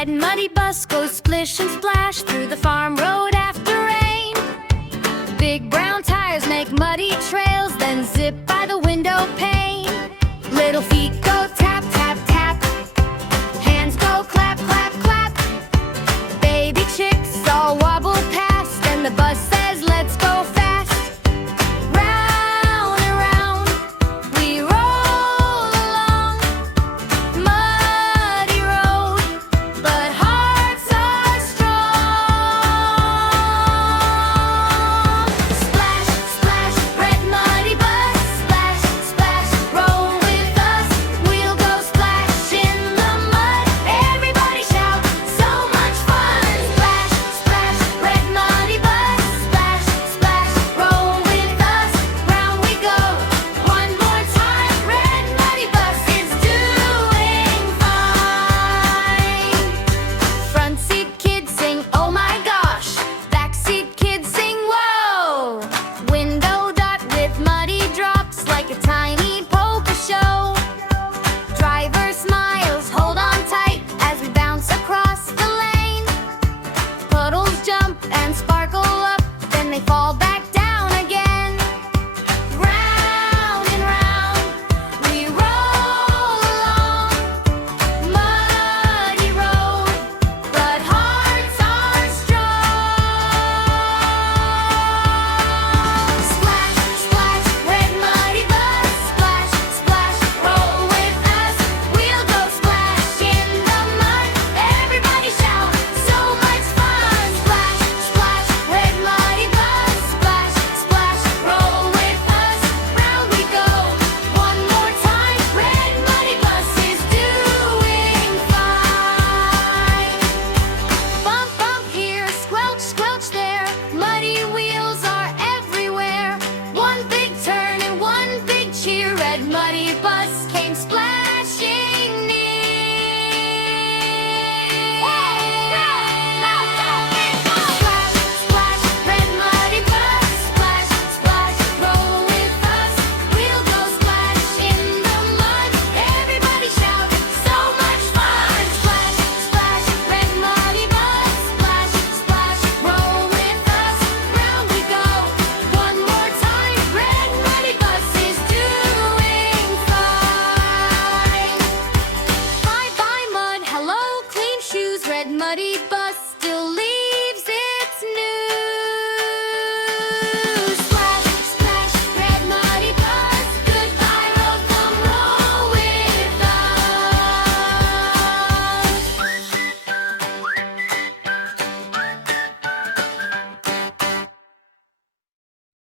red muddy bus goes splish and splash through the farm road after rain. Big brown tires make muddy trails, then zip by the window pane. Little feet go tap, tap, tap. Hands go clap, clap, clap. Baby chicks all wobble past, and the bus says, let's go fast. Round and round we roll along muddy road, but hearts are strong. Splash, splash, red muddy bus. Splash, splash, roll with us. We'll go splash in the mud. Everybody shout, so much fun. Splash, splash, red muddy bus. Splash, splash, roll with us. Round we go, one more time. Red muddy bus is doing fine. Front seat kids sing, oh my gosh. Back seat kids sing, whoa. Window dot with muddy drops like a tiny polka show.